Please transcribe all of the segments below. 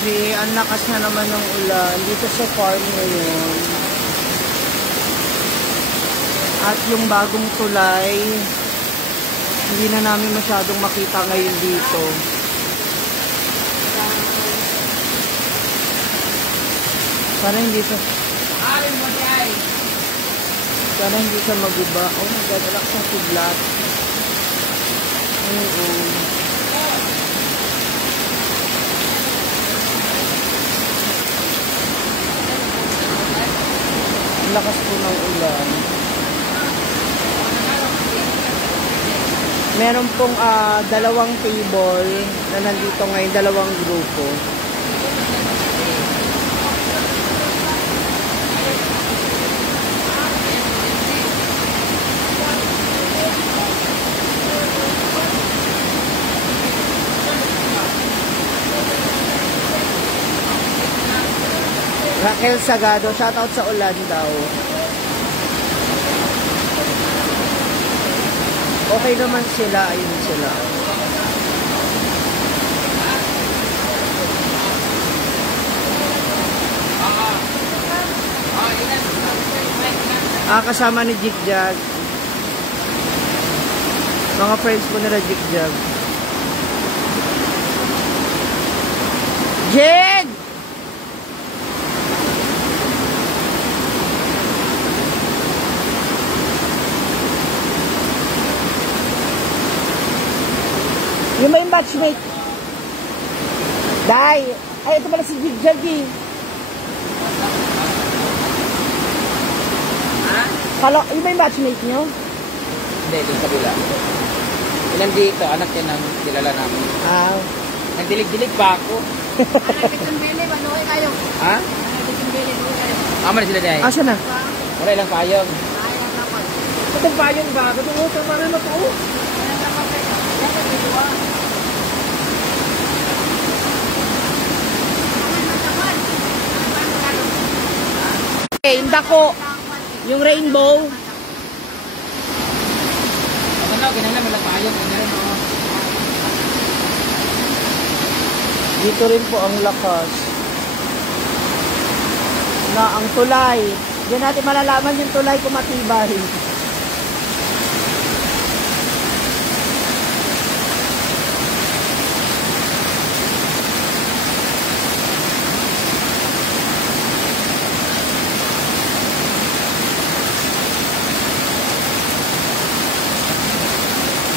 Grabe, ang lakas na naman ng ulan dito sa farm ngayon. At yung bagong tulay, hindi na namin masyadong makita ngayon dito. Sana hindi siya maguba. Oh my God, alak sa kidlat. Oo. Lakas po ng ulan. Meron pong dalawang table na nandito ngayon, dalawang grupo. Raquel Sagado, shoutout sa ulan daw. Okay naman sila, ayun sila. Kasama ni Jigjag. Mga friends ko nila Jigjag. Jig! Yung ba yung batchmate? Day! Ay, ito pala si Jigjag eh. Ha? Kalo, yung ba yung batchmate nyo? Hindi, yung kabila. Yung nandito, anak yan ang kilala namin. Nagdilig-dilig pa ako. Nagdilig-dilig, manuhay kayo. Ha? Nagdilig-dilig, manuhay kayo. Ama na sila dahil. Asa na? Wala ilang payong. Ayaw dapat. Itong payong ba? Ito sa para na to. Ayaw dapat kayo. Dapat dalawa. Okay, indako. Yung rainbow. Ano, ganyan lang payong. Dito rin po ang lakas. Na ang tulay. Diyan natin malalaman yung tulay kung matibay.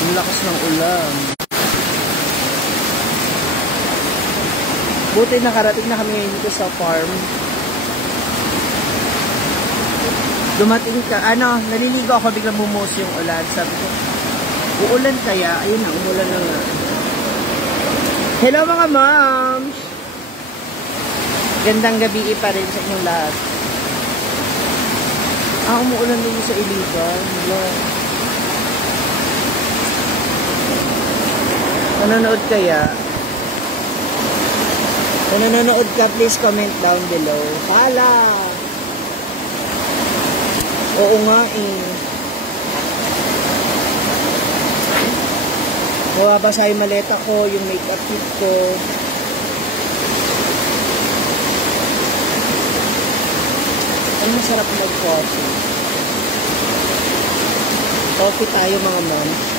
Ang lakas ng ulan. Buti nakarating na kami ngayon dito sa farm. Dumating ka, naliligo ako, biglang bumuhos yung ulan. Sabi ko, uulan kaya? Ayun na, umulan na nga. Hello mga moms! Gandang gabi pa rin sa inyong lahat. Umuulan din sa Iligan. Nanonood kaya? Kung nanonood ka, please comment down below. Hala! Oo nga eh. Mababasa yung maleta ko, yung makeup kit ko. Ang masarap mag-coffee. Coffee tayo mga moms.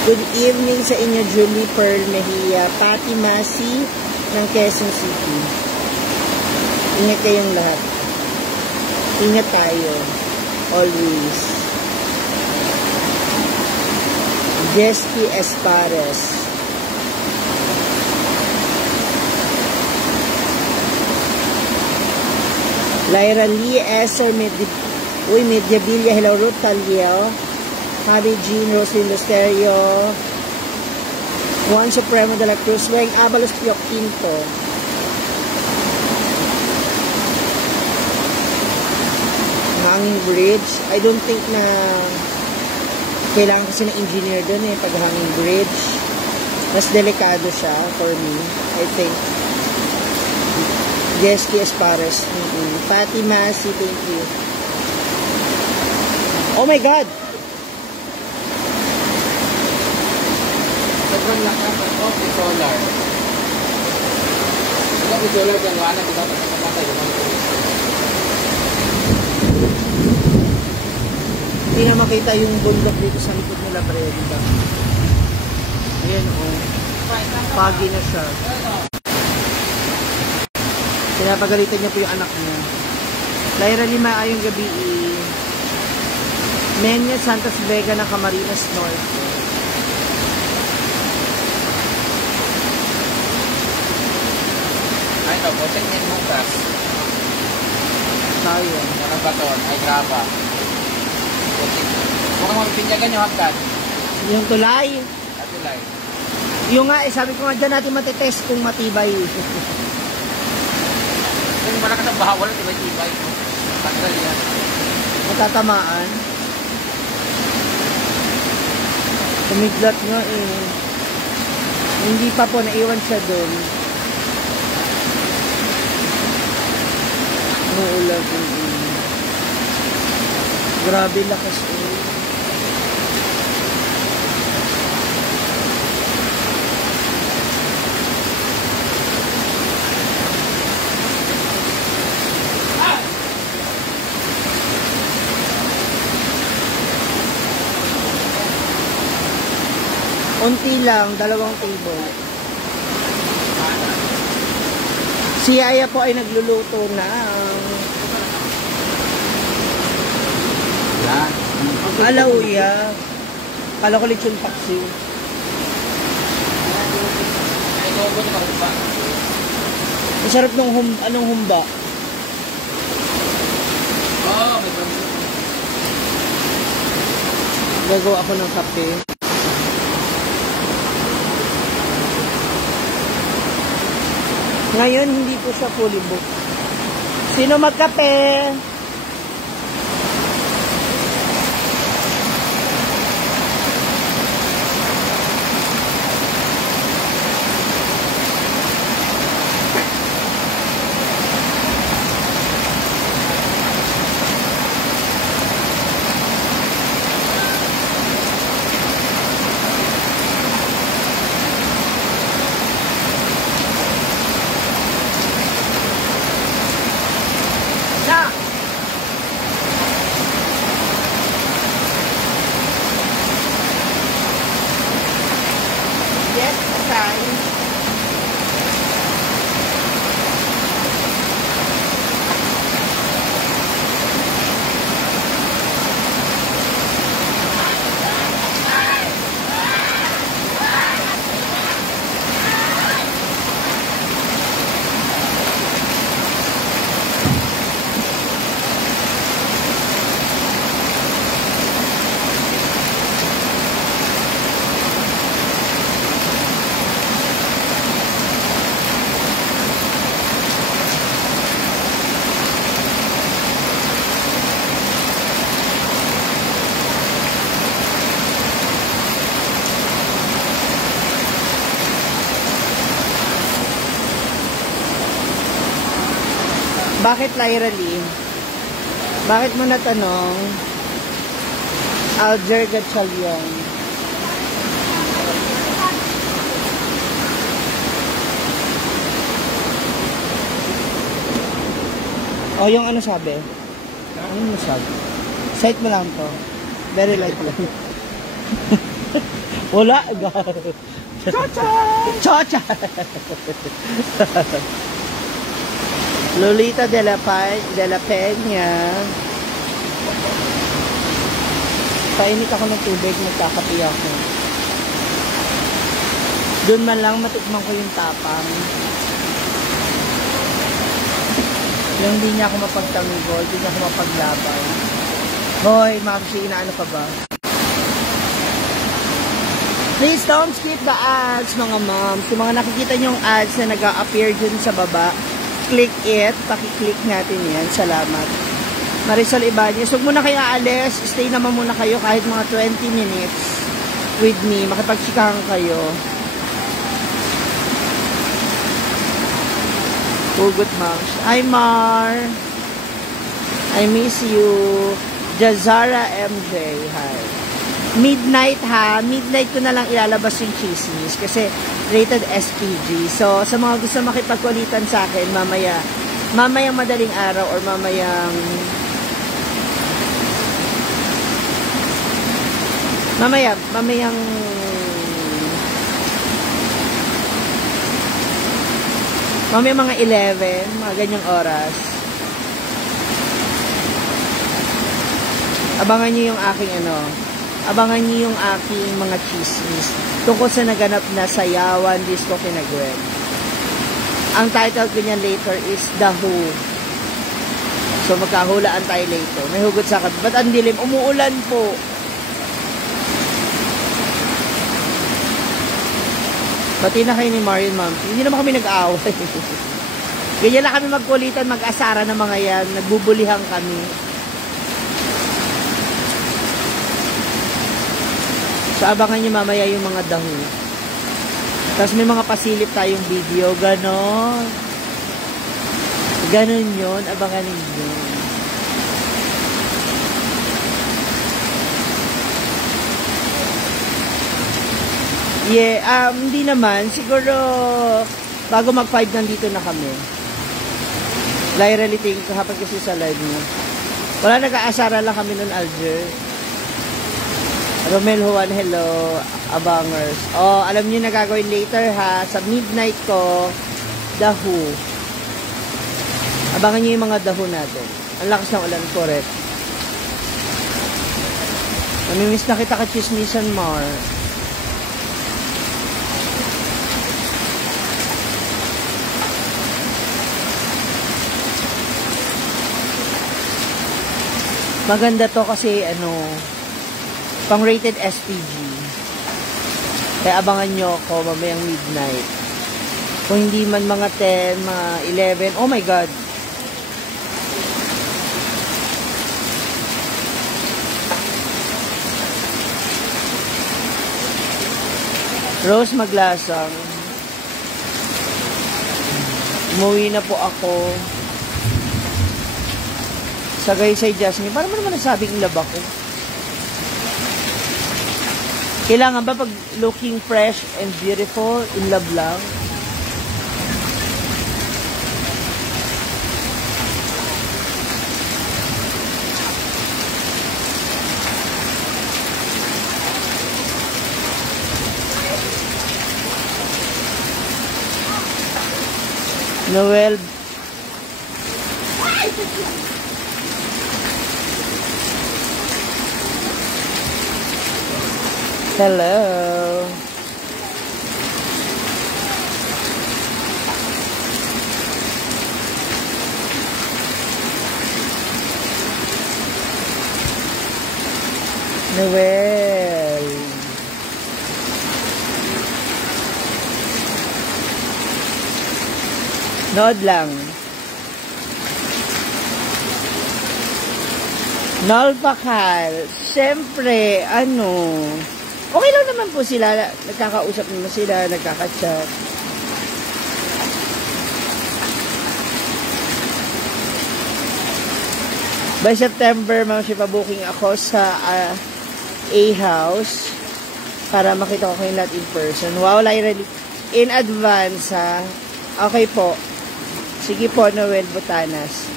Good evening sa inyo, Julie Pearl Mejia, Pati Masi ng Quezon City. Ingat kayong lahat. Ingat tayo. Always. Jesky Espares. Lyra Lee, Esther Mediavilla, hello, Ruth Talio. Javi Jean, Roslyn Lusterio, Juan Supremo de la Cruz, Weng Abalos Pio Quinto. Hanging bridge. I don't think na kailangan kasi ng engineer dun pag hanging bridge. Mas delikado siya for me, I think. Jesky Espares. Pati Masi, thank you. Oh my God! Sobrang lakas ng solar. Ikaw isulat yan, wala, ikaw patay, Hindi na makita yung bundok dito sa likod nila, Brenda. Ayan, oh. Pagi na siya. Pinapagalitan niya po yung anak niya. Lyra Lima, ayong gabi. Menya, Santos Vega ng Camarines North. Ay, ito po, check in bukas. Tayo. Anong baton? Ay, graba. Mukhang mapipinyagan yung hagkat. Yung tulay. At tulay. Yung nga, sabi ko nga dyan natin matitest kung matibay. Kung malakas ang bahawal, tibay-tibay. Tanggal yan. Matatamaan. Tumiglat nga eh. Hindi pa po, naiwan siya doon. Uulag eh. Grabe lakas eh. Unti lang, 2 table. Si Aya po ay nagluluto na. Yan. Alauya. Kala ko lechon paksiw. Ay, gogo na humba. Masarap nung anong humba. Oo, may bangso. Gagawa ako ng kape. Ngayon, hindi po siya fully booked. Sino magkape? Yes, fine. Bakit Lyra Lee? Bakit mo natanong? Alger Gatchalion. O, yung ano sabi? Ano sabi? Sight mo lang to. Very light lang. Wala. Chocha! Chocha! Lolita de la Peña. Painit ako ng tubig, nagkakapi ako. Doon man lang matikman ko yung tapang. Yung hindi niya ako mapagtanggol, hindi niya ako mapaglaban. Hoy, Mamsi, inaano ka ba? Please don't skip the ads, mga moms. Yung mga nakikita niyong ads na nag-a-appear dun sa baba, click it, pakiclick natin yan. Salamat. Marisol Ibanez, huwag muna kayo aalis. Stay naman muna kayo kahit mga 20 minutes with me. Makipagsikahan kayo. Hugot moms. Hi, Mar. I miss you. Jazara MJ. Hi. Midnight ha. Midnight ko na lang ilalabas yung chismis kasi rated SPG. So, sa mga gusto makipagkulitan sa akin, mamayang madaling araw or mamayang mga 11, mga ganyang oras. Abangan niyo yung aking mga chismis tungkol sa naganap na sayawan disco kina Gwen. Ang title ko niyan later is The Who. So magkahulaan tayo later. May hugot sa akin. Ba't ang dilim? Umuulan po. Pati na kayo ni Marion, ma'am. Hindi naman kami nag-aaway. Ganyan lang kami magkulitan, mag-asara ng mga yan. Nagbubulihan kami. So, abangan nyo mamaya yung mga daho. Tapos may mga pasilip tayong video. Ganon. Ganon yun. Abangan nyo. Yeah, hindi naman. Siguro, bago mag-5 nandito na kami. Literally think, kapag kasi sa live mo. Wala, nag-aasara lang kami nun, Alger. Romel Juan, hello, abangers. Oh, alam niyo na gagawin later ha. Sa midnight ko, The Who. Abangan niyo yung mga The Who natin. Ang lakas ng ulan, correct. Namimiss na kita ka-chismisan, Mar. Maganda to kasi, pang rated SPG. Kaya abangan nyo ako mamayang midnight. Kung hindi man mga 10, mga 11. Oh my God. Rose Maglasang. Umuwi na po ako. Sagay say Jasmine. Paano mo naman nasabing in love ako? Kailangan ba pag looking fresh and beautiful, in love lang? Noel. Hello. Noel. Nood lang. Nol Pakal. Siyempre, okay lang naman po sila. Nagkakausap naman sila, nagkaka-chat. By September, ma'am, booking ako sa A-House para makita ko kayo lahat in person. Wow, literally. In advance, ha? Okay po. Sige po, Noel Botanas.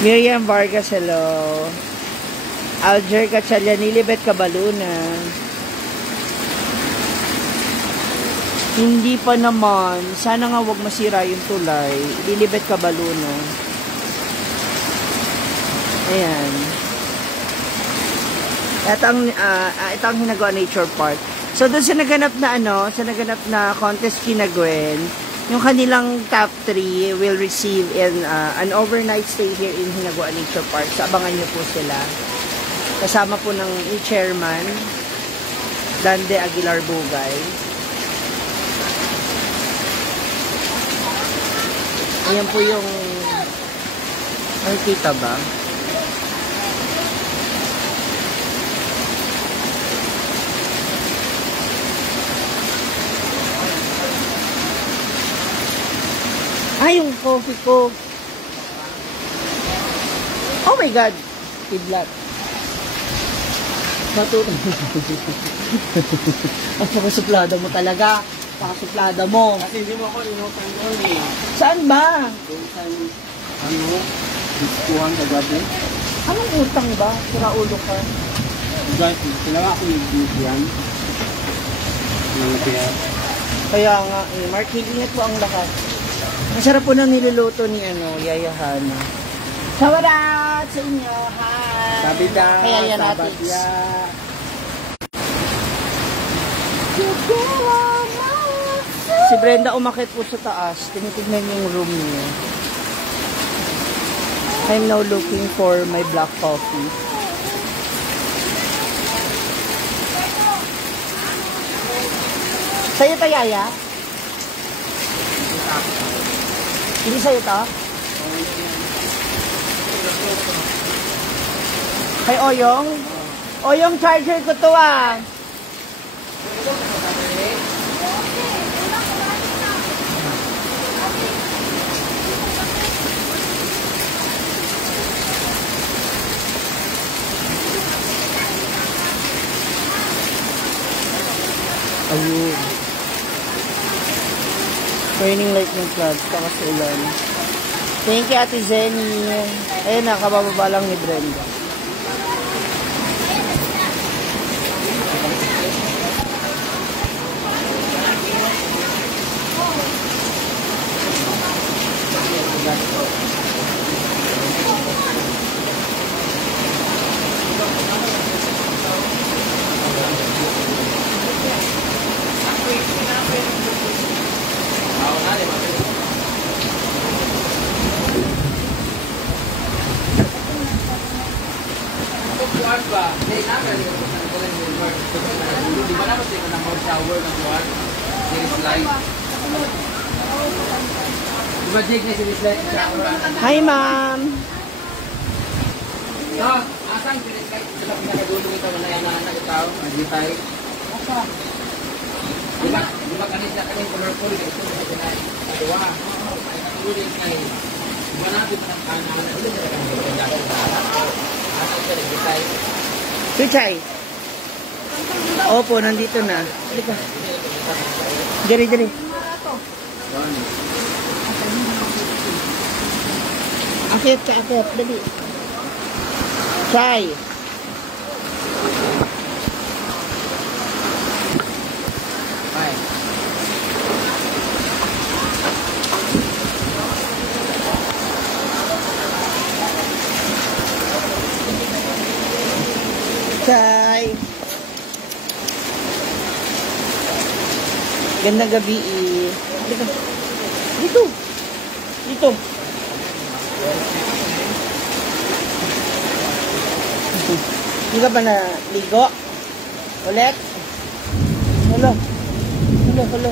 Miriam Vargas, hello. Alger Gatchalian, Nilibet Cabaluna. Hindi pa naman. Sana nga wag masira yung tulay. Lilibet Cabaluna. Ayan. Ito ang Hinagua Nature Park. So, doon sa naganap na contest kina Gwen, yung kanilang top 3 will receive an overnight stay here in Hinagua Nature Park. So, abangan nyo po sila. Kasama po ng chairman, Dande Aguilar Bugay. Ayan po yung, nakikita ba? Yung coffee ko. Oh my God! Kidlat. Matuto. Ang pakasuplada mo talaga. Pakasuplada mo. Kasi hindi mo ako inutan doon eh. Saan ba? Doon sa, diskuhan kagabi. Anong utang ba? Siraulo ka. Guys, kailangan ako yung bigyan. Kaya nga eh, Mark, ingat po ang lahat. Masarap po na niluluto ni Yaya Hana. Sawadat sa inyo. Hi! Sabida! Kaya yan natin. Sabadya! Si Brenda umakit po sa taas. Tinitignan niya yung room niya. I'm now looking for my black coffee. Sa'yo to, Yaya? Hindi sa'yo to? Kay Oyong? Oyong, charger ko to ah. Ayun. Training light ng flags, takas ulan. Thank you, Ate Zenny. Ayun na, kabababa lang ni Brenda. Di ba naman sila ng shower ng buwan? Series light. Di ba Jake na series light ng shower? Hi, ma'am. Asang series light? Sa pinakadulong ito na yan itaw? Hindi tayo. Di ba kanina colorful? Ito na pinay. Kadiwa. Ulit kayo. Di ba natin ng kanan? Ulit na kami. Asang series light? Chuchay. Opo, nandito na. Halika. Dali, dali. Akit ka, akit. Dali. Chay. Bye. Chay. Gandang gabi eh. Halika. Dito. Dito. Hindi ka ba naligo? Ulit? Hello. Hello, hello.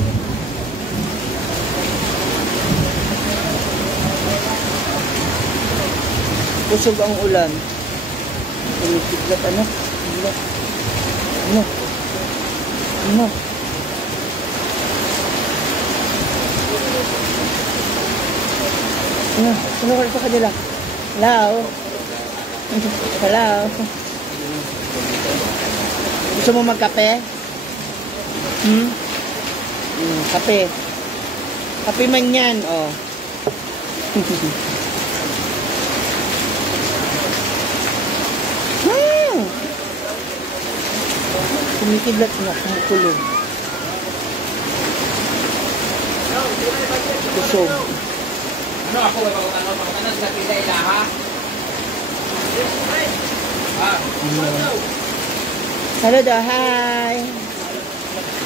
Pusog ang ulan. Tumitiglat, ano? Ano? Ano? Ano ka sa kanila? Hello? Hello? Gusto mo magkape? Kape. Kape man yan, oh. Kumikidlat na, kumukulog. Kusog. Ano ako, pagkakanas na pila ilaha? Hello daw, hi.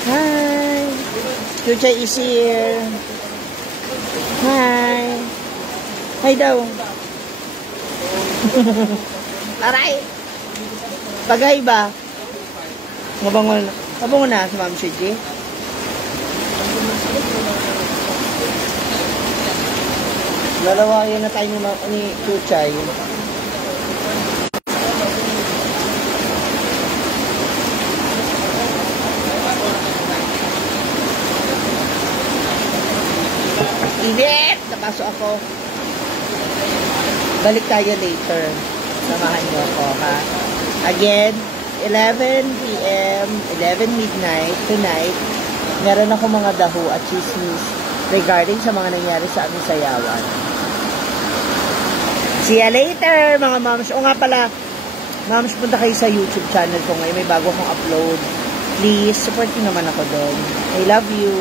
Hi. Chuchay is here. Hi. Hi daw. Aray. Bagay ba? Mabangon na. Mabangon na sa Ma'am Shiji. Lalawayan na tayo ni Chuchay. Init! Napasok ako. Balik tayo later. Samahan niyo ako, ha? Again, 11 p.m., 11 midnight, tonight, meron ako mga daho at chismis regarding sa mga nangyari sa aming sayawan. See you later, mga moms. O nga pala, moms, punta kayo sa YouTube channel ko ngayon. May bago akong upload. Please, support niyo naman ako doon. I love you.